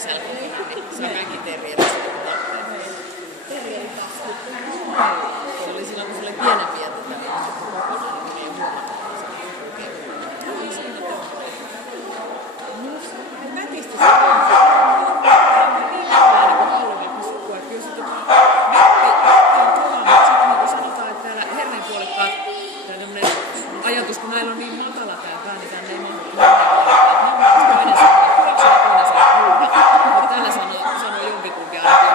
sälkokoinen, niin se on kaikki terrierissä. Se oli silloin, kun se oli pienempiä tätä, niin kokonaan niin ei huomattu. Nätisti se on. Niin näköinen kuin haluavat sukua, että kyllä sitten Matti on kova, mutta sitten niin kuin sanotaan, että täällä herneenpuolikkaat, tämmöinen ajatus, kun näillä on niin matala tää pää, niin tänne ei mahdu herneenpuolikkaat. Ne on toinen sanoo, että hyväksyä toinen sanoo huuda. Mutta täällä sanoo jompikumpi aina